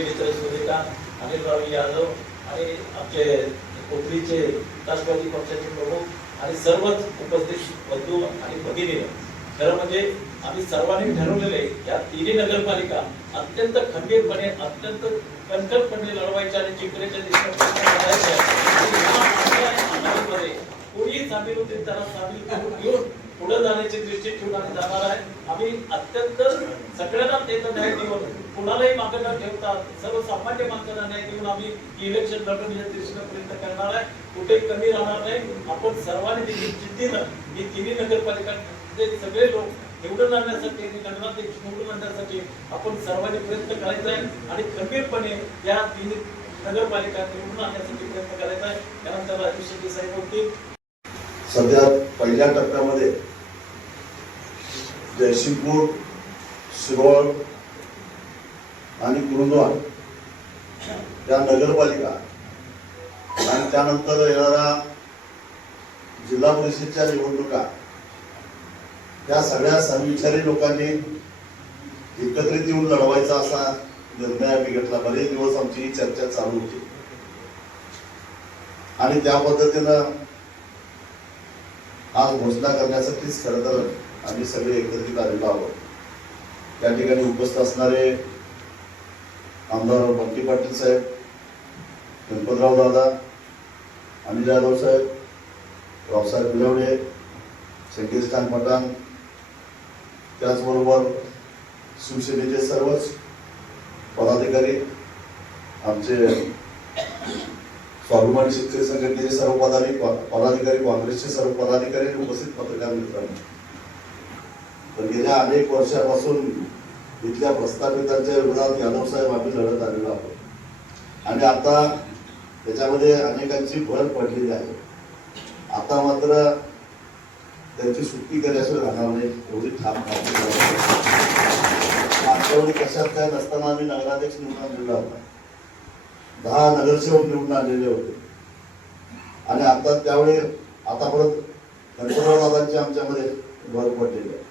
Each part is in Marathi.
माझे मित्र सुरेखा अनिलराव यादव आणि आमचे कोथरीचे राष्ट्रवादी पक्षाचे प्रमुख आणि सर्वच उपस्थित बंधू आणि भगिनी खरं म्हणजे आम्ही सर्वांनी ठरवलेले या तिन्ही नगरपालिका अत्यंत खंबीरपणे अत्यंत कणखरपणे लढवायच्या आणि जिंकण्याच्या दिशेने कोणीही सामील होते त्याला सामील घेऊन पुढे जाण्याची दृष्टी ठेवून आम्ही जाणार आहे. आम्ही अत्यंत सगळ्यांना त्याचा न्याय देऊन कुणालाही मागं न ठेवता सर्वसामान्य माणसांना न्याय देऊन आम्ही इलेक्शन लढवण्याच्या दृष्टीने प्रयत्न करणार आहे. कुठे कमी राहणार नाही. आपण सर्वांनी देखील जिद्दीनं ही तिन्ही नगरपालिका सगळे लोक निवडून आणण्यासाठी आणि निवडून आणण्यासाठी आपण सर्वांनी प्रयत्न करायचा आहे. आणि खंबीरपणे या तिन्ही नगरपालिका निवडून आणण्यासाठी प्रयत्न करायचा आहे. त्यानंतर राजेश शेट्टी साहेब होतील. सध्या पहिल्या टप्प्यामध्ये जयसिंगपूर शिरोळ आणि कुरुंदवाड या नगरपालिका आणि त्यानंतर येणाऱ्या जिल्हा परिषदच्या निवडणुका त्या सगळ्या सविचारी लोकांनी एकत्रित येऊन लढवायचा असा निर्णय आम्ही घेतला. बरेच दिवस आमची ही चर्चा चालू होती. आणि त्या पद्धतीनं आज घोषणा करण्यासाठीच खरं तर आम्ही सगळे एकत्रित आलेलो आहोत. त्या ठिकाणी उपस्थित असणारे आमदार बंटी पाटील साहेब गणपतराव दादा अनिल यादव साहेब रावसाहेब बिलवडे शंकेश खान पठाण त्याचबरोबर शिवसेनेचे सर्वच पदाधिकारी आमचे स्वाभिमानी शेतकरी संघटनेचे सर्व पदाधिकारी पदाधिकारी काँग्रेसचे सर्व पदाधिकारी आणि उपस्थित पत्रकार मित्रांनो. तर गेल्या अनेक वर्षापासून इथल्या प्रस्थापितांच्या विरोधात यादव साहेब आम्ही लढत आलेलो आहोत. आणि आता त्याच्यामध्ये अनेकांची भर पडलेली आहे. आता मात्र त्यांची सुट्टी केल्याशिवाय राहणार नाही एवढी ठाम खात्री वेळी कशात काय नसताना आम्ही नगराध्यक्ष निवडून आणलेला होता दहा नगरसेवक निवडून आलेले होते. आणि आता त्यावेळी आता परत गणपतराव आमच्यामध्ये भर पडलेली आहे.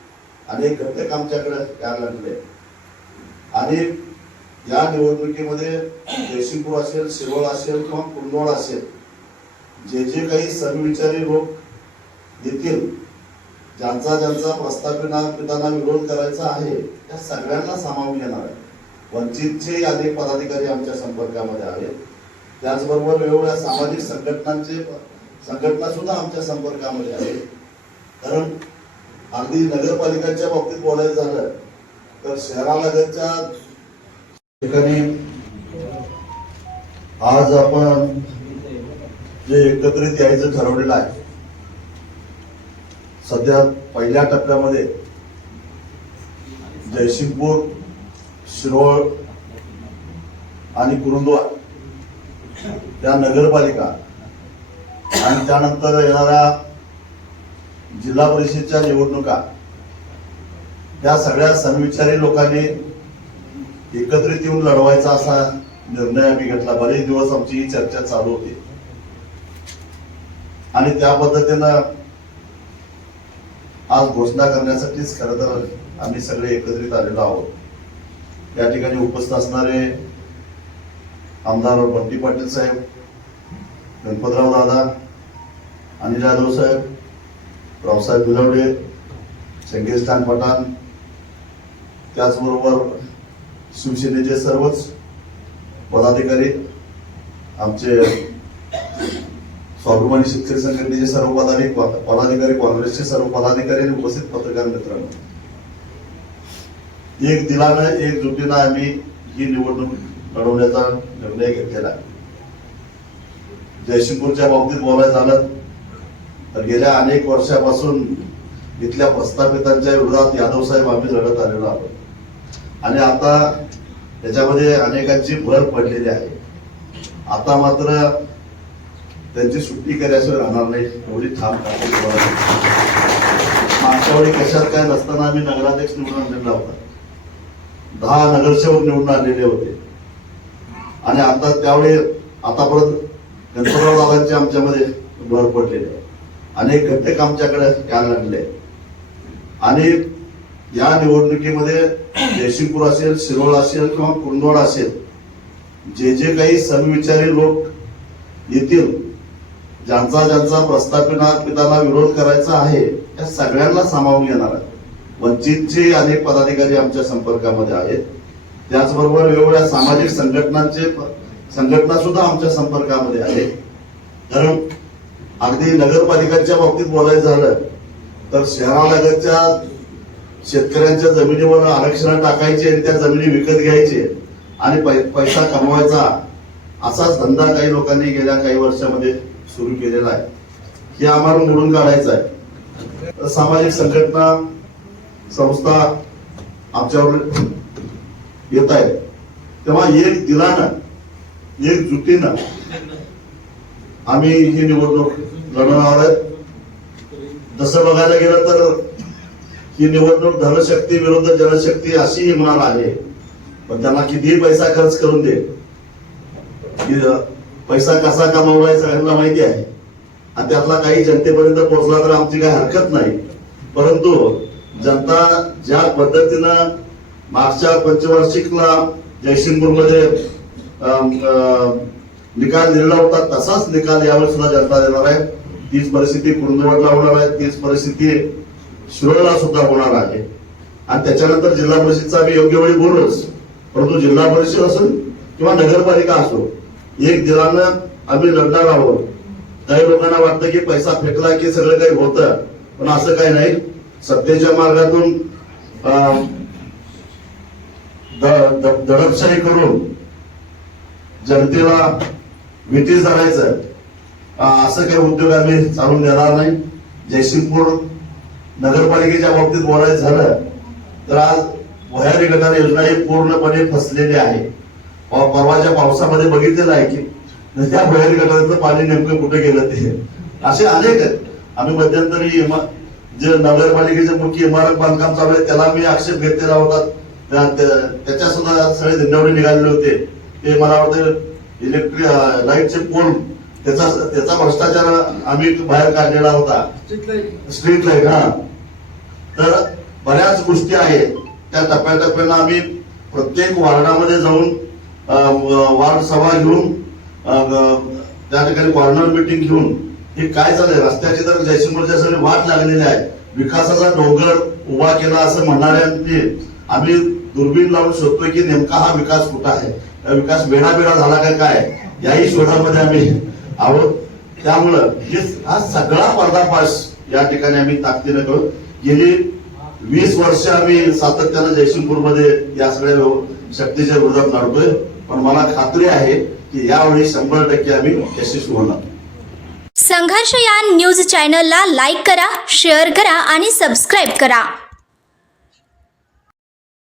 अनेक घटक आमच्याकडे यायला लागले आणि या निवडणुकीमध्ये जयसिंगपूर असेल शिरोळ असेल किंवा कुंदोड असेल जे जे काही सर्वविचारी लोक देतील ज्यांचा ज्यांचा प्रस्थापिना पितांना विरोध करायचा आहे त्या सगळ्यांना सामावून येणार आहे. वंचितचे अनेक पदाधिकारी आमच्या संपर्कामध्ये आहेत. त्याचबरोबर वेगवेगळ्या सामाजिक संघटनांचे संघटना सुद्धा आमच्या संपर्कामध्ये आहेत. कारण अगदी नगरपालिकांच्या बाबतीत बोलायचं झालं तर शहरालगतच्या ठिकाणी आज आपण जे एकत्रित यायचं ठरवलेलं आहे सध्या पहिल्या टप्प्यामध्ये जयसिंगपूर शिरोळ आणि कुरुंदवाड या नगरपालिका आणि त्यानंतर येणाऱ्या जिल्हा परिषदच्या निवडणुका या सगळ्या समविचारी लोकांनी एकत्रित येऊन लढवायचा असा निर्णय आम्ही घेतला. बरेच दिवस आमची ही चर्चा चालू होती. आणि त्या पद्धतीनं आज घोषणा करण्यासाठीच खरं तर आम्ही सगळे एकत्रित आलेलो आहोत. त्या ठिकाणी उपस्थित असणारे आमदार बंटी पाटील साहेब गणपतराव दादा अनिल यादव साहेब रावसाहेब बिलवडे संकेत पठाण त्याचबरोबर शिवसेनेचे सर्वच पदाधिकारी आमचे स्वाभिमानी शेतकरी संघटनेचे सर्व पदाधिकारी पदाधिकारी काँग्रेसचे सर्व पदाधिकारी आणि उपस्थित पत्रकार मित्रांनो. एक दिलानं एक जुटीनं आम्ही ही निवडणूक लढवण्याचा निर्णय घेतलेला. आहे जयसिंगपूरच्या बाबतीत बोलायचं झालं तर गेल्या अनेक वर्षापासून इथल्या प्रस्थापितांच्या विरोधात यादव साहेब आम्ही लढत आलेलो आहोत. आणि आता त्याच्यामध्ये अनेकांची भर पडलेली आहे. आता मात्र त्यांची सुट्टी करायचं राहणार नाही एवढी ठाम खात्री तुम्हाला मागच्या वेळी कशात काय नसताना आम्ही नगराध्यक्ष निवडून आणलेला होता. दहा नगरसेवक निवडून आणलेले होते. आणि आता त्यावेळी आता परत गणपतराव दादांची आमच्यामध्ये भर पडलेली आहे. अनेक घटक आमच्याकडे यायला लागले. आणि या निवडणुकीमध्ये जयसिंगपूर असेल शिरोळ असेल किंवा कुंदवाड असेल जे जे काही समविचारी लोक येतील ज्यांचा ज्यांचा प्रस्थापिना विरोध करायचा आहे त्या सगळ्यांना सामावून घेणार आहे वंचितचे अनेक पदाधिकारी आमच्या संपर्कामध्ये आहेत. त्याचबरोबर वेगवेगळ्या सामाजिक संघटनांचे संघटना सुद्धा आमच्या संपर्कामध्ये आहेत. कारण अगदी नगरपालिकांच्या बाबतीत बोलायचं झालं तर शहरालगतच्या शेतकऱ्यांच्या जमिनीवर आरक्षण टाकायचे आणि त्या जमिनी विकत घ्यायचे आणि पै- पैसा कमवायचा असाच धंदा काही लोकांनी गेल्या काही वर्षामध्ये सुरू केलेला आहे. हे आम्हाला मोडून काढायचं आहे. तर सामाजिक संघटना संस्था आमच्यावर येत आहेत. तेव्हा एक दिलानं एक जुटीनं आम्ही ही निवडणूक लढवणार आहेत. तसं बघायला गेलं तर ही निवडणूक धनशक्ती विरुद्ध जनशक्ती अशी होणार आहे. पण त्यांना कितीही पैसा खर्च करून दे. की, पैसा कसा कमावला हे सगळ्यांना माहिती आहे. आणि त्यातला काही जनतेपर्यंत पोहोचला तर आमची काही हरकत नाही. परंतु जनता ज्या पद्धतीनं मागच्या पंचवार्षिकला जयसिंगपूरमध्ये निकाल दिलेला होता तसाच निकाल यावेळी सुद्धा जनता देणार आहे. तीच परिस्थिती कुरुंदवाडला होणार आहे तीच परिस्थिती शिरोळला सुद्धा होणार आहे. आणि त्याच्यानंतर जिल्हा परिषदचा आम्ही योग्य वेळी बोलूच परंतु जिल्हा परिषद असो किंवा नगरपालिका असो एक दिलानं आम्ही लढणार आहोत. काही लोकांना वाटतं की पैसा फेकला की सगळं काही होतं पण असं काही नाही. सत्तेच्या मार्गातून अं, दडपशाही करून जनतेला मिठी धरायचं. असं काही उद्योग आम्ही चालून देणार नाही. जयसिंगपूर नगरपालिकेच्या बाबतीत बोलायचं झालं तर आज भयारी गटार योजना ही पूर्णपणे फसलेली आहे. परवाच्या पावसामध्ये बघितलेलं आहे की त्या भयारी गटारातलं पाणी नेमकं कुठे गेलं ते. असे अनेक आहेत. आम्ही मध्यंतरी जे नगरपालिकेचे मुख्य इमारत बांधकाम चालू आहे त्याला मी आक्षेप घेतलेला होता. त्या- त्याच्या सुद्धा सगळे धिंडावडे निघालेले होते. ते मला वाटतं इलेक्ट्रिक लाईटचे पोल त्याचा त्याचा भ्रष्टाचार आम्ही बाहेर काढलेला होता. स्ट्रीट लाइट हा. तर बऱ्याच गोष्टी आहेत. त्या टप्प्याटप्प्यानं आम्ही प्रत्येक वार्डामध्ये जाऊन वार्ड सभा घेऊन त्या ठिकाणी कॉर्नर मिटिंग घेऊन हे काय चाललंय? रस्त्याची तर जयसिंगपूरच्या सगळे वाट लागलेली आहे. विकासाचा डोंगर उभा केला असं म्हणणाऱ्यांनी आम्ही दुर्बीण लावून शोधतोय की नेमका हा विकास कुठं आहे? विकास बेडाबेडा झाला का काय? याही शोधामध्ये आम्ही आहोत त्यामुळं हे हा सगळा पर्दाफाश या ठिकाणी आम्ही ताकदीनं करू. गेली वीस वर्ष आम्ही सातत्यानं जयसिंगपूरमध्ये या सगळ्या शक्तीच्या विरोधात लढतोय पण मला खात्री आहे की यावेळी शंभर टक्के आम्ही यशस्वी होणार. संघर्ष या न्यूज चॅनलला लाईक करा शेअर करा आणि सबस्क्राईब करा.